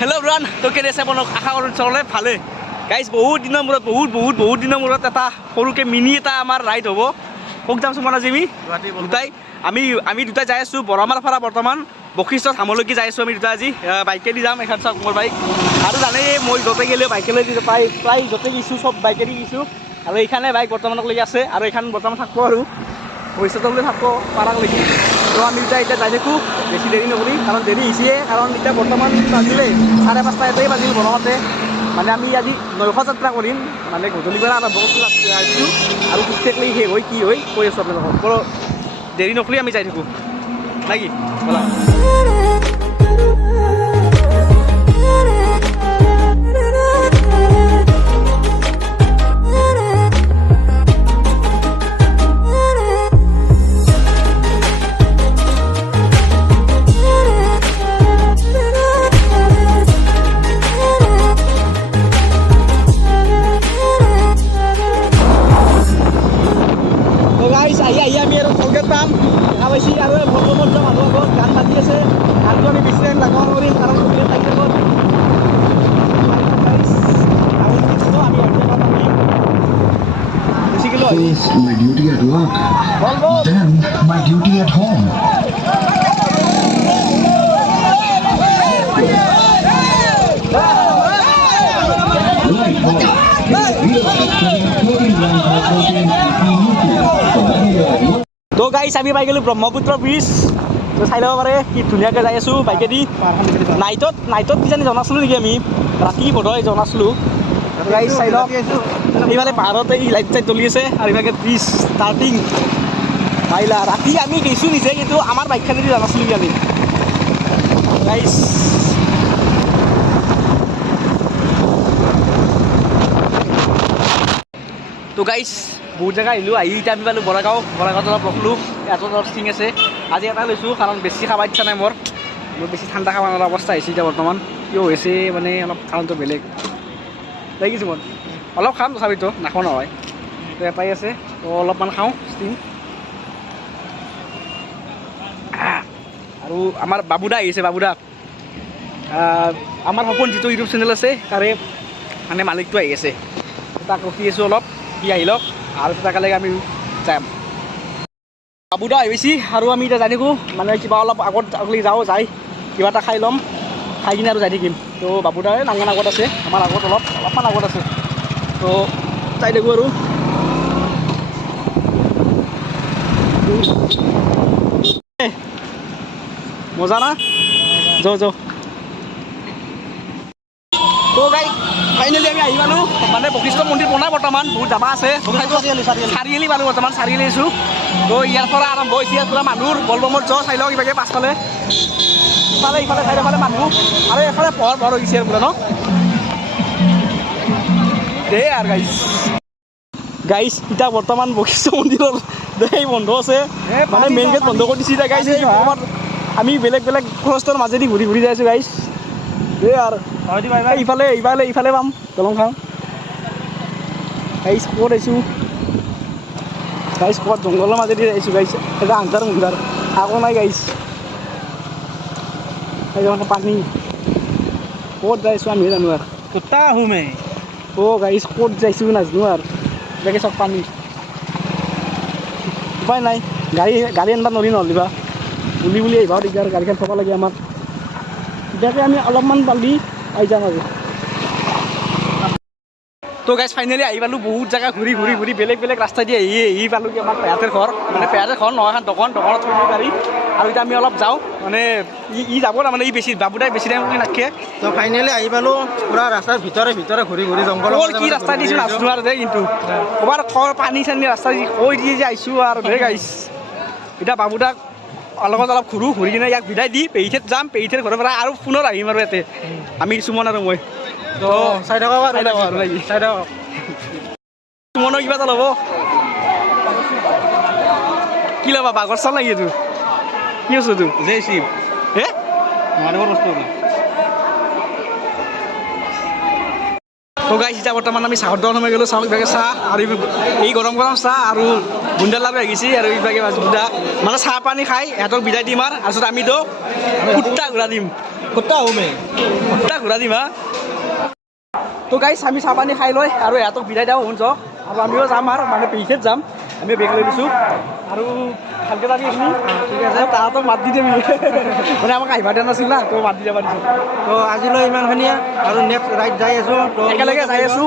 Hello' bran তো কেনে আছে আপোনালোক আশা কৰোঁ চলে ভালে গাইজ বহুত দিনৰ মূৰত বহুত দিনৰ মূৰত এটা সৰুকৈ মিনি এটা আমাৰ ৰাইড হ'ব ক'ত যাম চোন আজি আমি দুটাই যাই আছোঁ বৰমাৰ পৰা বৰ্তমান বশিষ্ঠ ধামলৈকে যাই আছোঁ আমি দুটা আজি বাইকেদি যাম এখন চাওক মোৰ বাইক আৰু জানেই মই য'তে গ'লেও বাইকেলৈ প্ৰায় য'তে গৈছোঁ চব বাইকেদি গৈছোঁ আৰু এইখানে বাইক বৰ্তমানলৈকে আছে আৰু এইখন বৰ্তমান থাকিব আৰু ভৱিষ্যতলৈ থাকিব পাৰালৈকে তো আমি দুটাই এতিয়া যাই থাকোঁ বেছি দেৰি নকৰি কাৰণ দেৰি হৈছে কাৰণ এতিয়া বৰ্তমান বাজিলে 5:30 এটাই বাজিল বৰমাতে মানে আমি আজি 900 যাত্ৰা কৰিম মানে গধূলিৰ পৰা আৰম্ভ কৰিছোঁ আৰু গোটেইলৈ শেষ হৈ কি হৈ কৈ আছোঁ আপোনালোকক বৰ দেৰি নকৰি আমি যাই থাকোঁ নাকি ব'লা আহি আমি আৰু কলগেট পাম দেখা পাইছি আৰু ভগৱত যাম মানুহ আগত গান বাজি আছে গানটো আমি বেছি টাইম লগাব নোৱাৰিম কাৰণ কলগেট লাগি থাকোঁ My duty at work, then my duty at home. তো গাইছ আমি পাই গ'লোঁ ব্ৰহ্মপুত্ৰ ব্ৰিজ তো চাই ল'ব পাৰে কি ধুনীয়াকৈ যাই আছোঁ বাইকেদি নাইটত কিজানি জনাছিলোঁ নেকি আমি ৰাতি বোধহয় জনাছিলোঁ গাইছ চাই লওক এইফালে পাহাৰতে এই লাইট চাইট জ্বলি আছে আৰু এইভাগে ব্ৰিজ ষ্টাৰ্টিং পাৰিলা ৰাতি আমি গৈছোঁ নিজে কিন্তু আমাৰ বাইকখনেদি জনাছিলোঁ কি আমি গাইছ তো গাইছ বহুত জেগা আহিলোঁ আহি এতিয়া আমি পালোঁ বৰাগাঁৱত অলপ ৰখলোঁ ইয়াতো অলপ চিং আছে আজি এটা লৈছোঁ কাৰণ বেছি খাব ইচ্ছা নাই মোৰ বেছি ঠাণ্ডা খাব নোৱাৰা অৱস্থা হৈছে এতিয়া বৰ্তমান কিয় হৈছে মানে অলপ কাৰণটো বেলেগ লাগিছোঁ মই অলপ খাম তথাপিতো নাখাওঁ নহয় তো এটাই আছে তো অলপমান খাওঁ ষ্টিং আৰু আমাৰ বাবুদা আহিছে বাবুদা আমাৰ সপোন যিটো ইউটিউব চেনেল আছে তাৰে মানে মালিকটো আহি আছে তাক ৰখি আছোঁ অলপ সি আহি লওক আৰু তাকালৈকে আমি যাম বাবুদা আহি পাইছি আৰু আমি এতিয়া যাই থাকোঁ মানে কিবা অলপ আগত যাওঁ যাই কিবা এটা খাই ল'ম খাই কিনে আৰু যাই থাকিম তো বাবুদাই নাঙন আগত আছে আমাৰ আগত অলপমান আগত আছে তো যাই থাকোঁ আৰু মজা না যাওঁ তো গাই ফাইনেলি আমি আহি পালোঁ মানে বশিষ্ঠ মন্দিৰ বনাই বৰ্তমান বহুত যাবা আছে চাৰিআলি পালোঁ বৰ্তমান চাৰিআলি আছোঁ তো ইয়াৰ পৰা আৰম্ভ হৈছে ইয়াৰ পৰা মানুহৰ বলবমৰ জ চাই লওক ইভাগে পাছফালে ইফালে চাইডফালে মানুহ আৰু এফালে পোহৰ হৈ গৈছে আৰু পুৰা ন দে আৰু গাইছ এতিয়া বৰ্তমান বশিষ্ঠ মন্দিৰৰ দেই বন্ধ আছে মানে মেইন গেট বন্ধ কৰি দিছে এতিয়া গাইছ আমি বেলেগ খৰচৰ মাজেদি ঘূৰি যাই আছোঁ গাইছ দে আৰু ইফালে পাম দলং খাওঁ গাইছ ক'ত আহিছোঁ গাইছ ক'ত জংঘলৰ মাজেদি আহিছোঁ গাইছ এটা আন্ধাৰ আকৌ নাই গাইছ পানী ক'ত যাইছোঁ আমি জানো আৰু কুত্তা আহোমে গাইছ ক'ত যাইছোঁ নাজানো আৰু বেগে চব পানী উপায় নাই গাড়ী আনিব নোৱাৰি নহ'লিবা বুলি আহিবা দিগদাৰ গাড়ীখন থ'ব লাগে আমাক এতিয়াকে আমি অলপমান পালি আহি যাম আৰু তো গাইছ ফাইনেলি আহি পালোঁ বহুত জেগা ঘূৰি বেলেগ ৰাস্তা দি আহি পালোঁ কি আমাৰ পেহাতেৰ ঘৰ মানে পেহাতেৰ ঘৰ নহয় এখন দোকানত থৈ দিওঁ গাড়ী আৰু এতিয়া আমি অলপ যাওঁ মানে ই যাব তাৰমানে বাবুদাই বেছি টাইম নাথাকে তো ফাইনেলি আহি পালোঁ পূৰা ৰাস্তাৰ ভিতৰে ঘূৰি জংঘল কি ৰাস্তা দিছোঁ নাচনো আৰু দে কিন্তু ক'ৰবাত খৰ পানী চানী ৰাস্তা দি কৈ দিয়ে যে আহিছোঁ আৰু দে গাইছ এতিয়া বাবুদাক লগত অলপ ঘূৰি কিনে ইয়াক বিদায় দি পেহীথেত যাম পেহীথেৰ ঘৰৰ পৰা আৰু পুনৰ আহিম আৰু ইয়াতে আমি সুমন আৰু মই তো চাই থাকক সুমনৰ কিবা এটা ল'ব কি ল'বা বাঘৰ চাল লাগি তোৰ কি আছোঁ তোৰ জয় শিৱ হে মাৰিব বস্তু তো গাইছ এতিয়া বৰ্তমান আমি চাহৰ দোকান সোমাই গ'লোঁ চাহ ইভাগে চাহ আৰু এই গৰম গৰম চাহ আৰু বুন্দা লাৰু আহিছে আৰু ইভাগে বুন্দা মানে চাহ পানী খাই ইহঁতক বিদায় দিম আৰু তাৰপিছত আমিতো কুত্তা ঘূৰা দিম কুত্তা ঘূৰা দিম হা তো গাইছ আমি চাহ পানী খাই লৈ আৰু ইহঁতক বিদায় দিওঁ শুনছ আৰু আমিও যাম আৰু মানে পিছত যাম আমি বেগ লৈ দিছোঁ আৰু ভালকৈ যাবি এইখিনি ঠিক আছে তাহাঁতক মাত দি দিবি মানে আমাক আহিব দিয়া নাছিল না তো মাত দি যাব দিছোঁ তো আজিলৈ ইমানখিনিয়ে আৰু নেক্সট ৰাইড যাই আছোঁ তো একেলগে যাই আছোঁ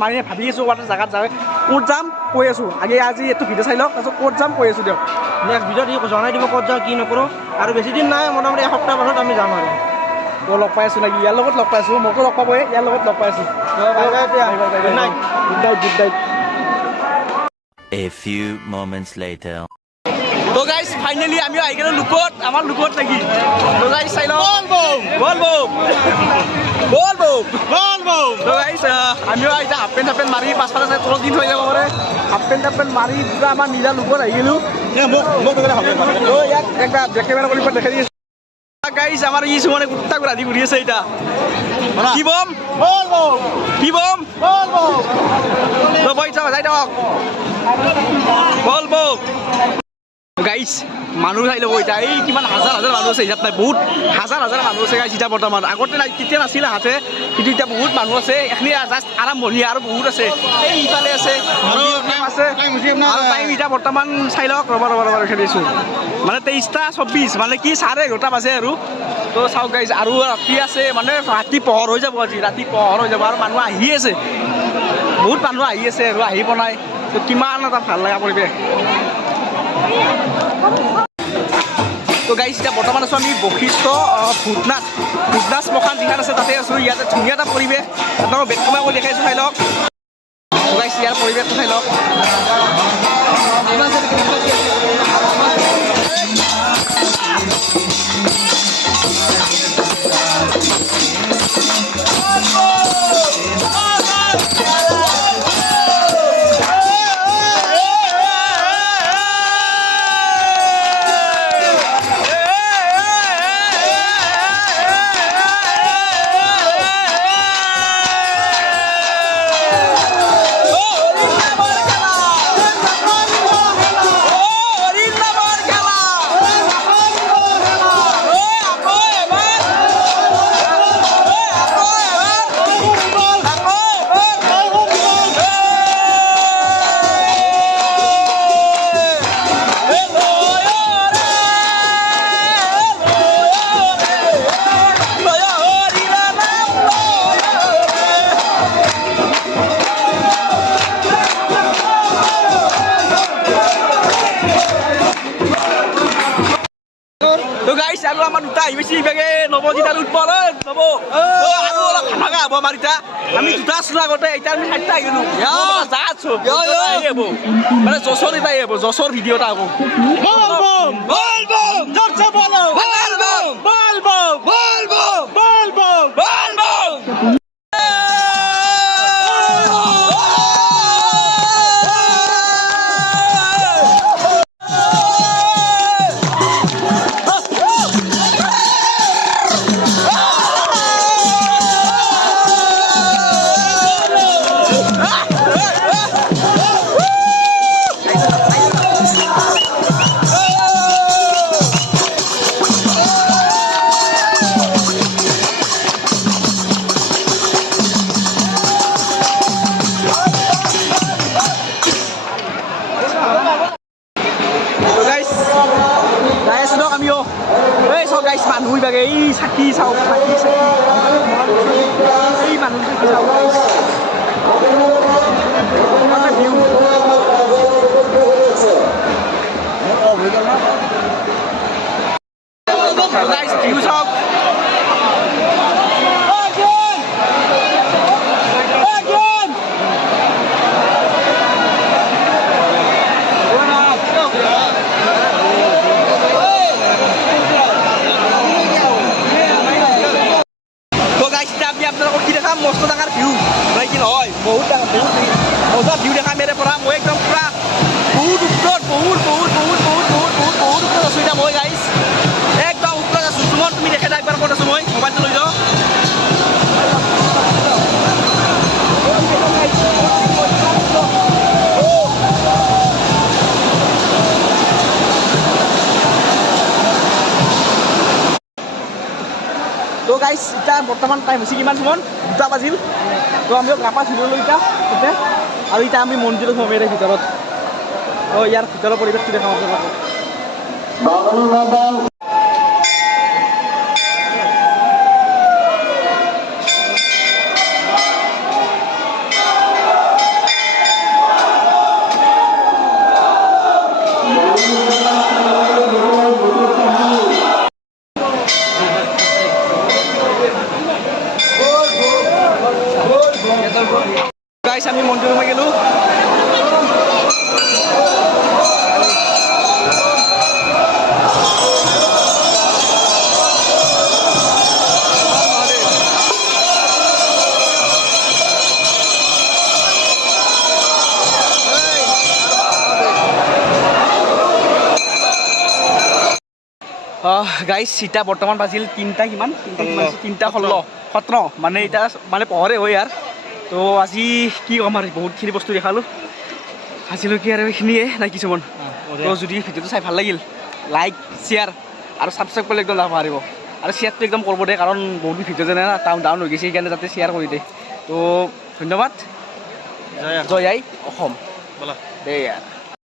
মানে ভাবি আছোঁ ক'ৰবাত জেগাত যাই ক'ত যাম কৈ আছোঁ আগে আজি এইটো ভিডিঅ' চাই লওক তাৰপিছত ক'ত যাম কৈ আছোঁ দিয়ক নেক্সট ভিডিঅ'ত জনাই দিব ক'ত যাওঁ কি নকৰোঁ আৰু বেছি দিন নাই মোটামুটি এসপ্তাহ পাছত আমি যাম আৰু তো লগ পাই আছোঁ নেকি ইয়াৰ লগত লগ পাই আছোঁ মোকো লগ পাবই ইয়াৰ লগত লগ পাই আছোঁ good night good night A few moments later. তো গাইছ ফাইনেলি আমি আহি গ'লোঁ লুকত আমাৰ লুকত নেকি তো গাইছ চাই লওক বল তো গাইছ আমিও এতিয়া হাফ পেণ্ট মাৰি পাছফালে চাই তলত দিন হৈ যাব পাৰে হাফ পেণ্ট মাৰি পুৰা আমাৰ নিজা লুকত আহি গ'লোঁ তো ইয়াক একটা বেক কেমেৰা কৰি দেখাই দি গাইছ আমাৰ ই মানে কুত্তা ঘূৰি ঘূৰি আছে এতিয়া কি বম কি বম তো বই যাওঁ যাই দিয়ক বল গাইছ মানুহ চাই ল'ব এতিয়া এই কিমান হাজাৰ হাজাৰ মানুহ আছে হিচাপ নাই বহুত হাজাৰ হাজাৰ মানুহ আছে গাইছ এতিয়া বৰ্তমান আগতে তেতিয়া নাছিলে হাতে কিন্তু এতিয়া বহুত মানুহ আছে এইখিনি জাষ্ট আৰম্ভণি আৰু বহুত আছে এই ইফালে আছে আৰু টাইম এতিয়া বৰ্তমান চাই লওক ৰ'বা খেলিছোঁ মানে 23:24 মানে কি 11:30 বাজে আৰু তো চাওক গাইছ আৰু ৰাতি আছে মানে ৰাতি পোহৰ হৈ যাব আজি ৰাতি পোহৰ হৈ যাব আৰু মানুহ আহি আছে বহুত মানুহ আহি আছে আৰু আহি বনাই তো কিমান এটা ভাল লগা পৰিৱেশ তো গাইছ এতিয়া বৰ্তমান আছোঁ আমি বশিষ্ঠ ভূতনাথ শ্মশান যিখন আছে তাতে আছোঁ ইয়াতে ধুনীয়া এটা পৰিৱেশ আপোনালোকক বেগ কমাই কৰি দেখাইছোঁ চাই লওক তো গাইছ ইয়াৰ পৰিৱেশটো চাই লওক তো গাইছ আৰু আমাৰ দুটা আহি বেছি ইভাগে নৱজিত আৰু উৎপল নৱ আৰু অলপ ভাঙা হ'ব আমাৰ এতিয়া আমি দুটা আছিলোঁ আগতে এতিয়া আমি 4টা আহি গ'লোঁ যা আছোঁ মানে যশোৰ এটা আহিব যশোৰ ভিডিঅ' এটা হ'ব গাইছ মানুহ ইভাগে এই চাকি চাওক চাকি এই মানুহ চাকি চাওক গাইছ ভিউ চাওক মস্ত ডাঙৰ ভিউ মানে কি নহয় বহুত ডাঙৰ বহুত মজা ভিউ দেখা মেৰে পৰা মই একদম পুৰা বহুত ওপৰত বহুত ওপৰত আছোঁ এতিয়া মই গাইছ একদম ওপৰত আছোঁ তোমাৰ তুমি দেখে একবাৰ ক'ত আছোঁ মই মোবাইলটো লৈ যাওঁ বৰ্তমান টাইম হৈছে কিমান সময় 2টা বাজিল তো আমি গা পা ধুলোঁ এতিয়া তাতে আৰু এতিয়া আমি মন্দিৰত সোমাই ইয়াৰ ভিতৰত তো ইয়াৰ ভিতৰৰ পৰিৱেশটো দেখাওঁ আপোনালোকক গাইছ আমি মন্দিৰ সোমাই গ'লোঁ গাইছ এতিয়া বৰ্তমান বাজিল 3টা কিমান 3টা 17 মানে এতিয়া মানে পোহৰে হয় ইয়াৰ তো আজি কি ক'ম আৰু বহুতখিনি বস্তু দেখালোঁ আজিলৈকে আৰু এইখিনিয়ে নাই কিছুমান তো যদি ভিডিঅ'টো চাই ভাল লাগিল লাইক শ্বেয়াৰ আৰু ছাবস্ক্ৰাইব কৰিলে একদম যাব পাৰিব আৰু শ্বেয়াৰটো একদম কৰিব দে কাৰণ বহুত ভিডিঅ' যেনে না ডাউন হৈ গৈছে সেইকাৰণে যাতে শ্বেয়াৰ কৰি দে তো ধন্যবাদ জয় আই অসম দে ইয়াৰ